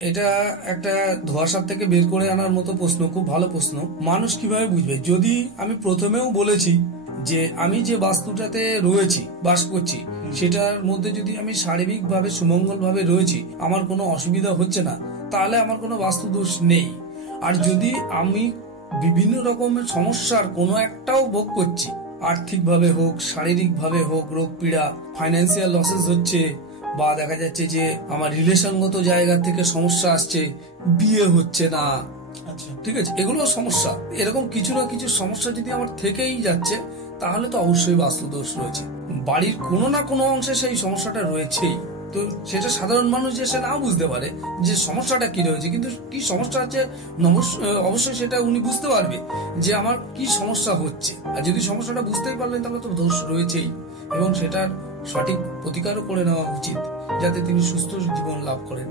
এটা একটা ধোঁয়াশার থেকে বের করে আনার মতো প্রশ্ন, খুব ভালো প্রশ্ন। মানুষ কিভাবে বুঝবে? যদি আমি প্রথমেও বলেছি যে আমি যে বাস্তুটাতে রয়েছি, বাস করছি, সেটার মধ্যে যদি আমি শারীরিক ভাবে সুমঙ্গল ভাবে রয়েছি, আমার কোনো অসুবিধা হচ্ছে না, তাহলে আমার কোনো বাস্তু দোষ নেই। আর যদি আমি বিভিন্ন রকমের সমস্যার কোনো একটাও ভোগ করছি, আর্থিক ভাবে হোক, শারীরিক ভাবে হোক, রোগ পীড়া, ফাইন্যান্সিয়াল লসেস হচ্ছে, বা দেখা যাচ্ছে যে আমার রিলেশনগত জায়গা থেকে সমস্যা আসছে, বিয়ে হচ্ছে না, আচ্ছা, ঠিক আছে, এগুলো সমস্যা। এরকম কিছু না কিছু সমস্যা যদি আমার থেকেই যাচ্ছে, তাহলে তো অবশ্যই বাস্তুদোষ রয়েছে। বাড়ির কোনো না কোনো অংশে সেই সমস্যাটা রয়েছেই। তো সেটা সাধারণ মানুষ যে সে নাও বুঝতে পারে যে সমস্যাটা কি রয়েছে, কিন্তু কি সমস্যা আছে অবশ্যই সেটা উনি বুঝতে পারবে যে আমার কি সমস্যা হচ্ছে। আর যদি সমস্যাটা বুঝতেই পারলেন, তাহলে তো দোষ রয়েছেই, এবং সেটার সঠিক প্রতিকারও করে নেওয়া উচিত, যাতে তিনি সুস্থ জীবন লাভ করেন।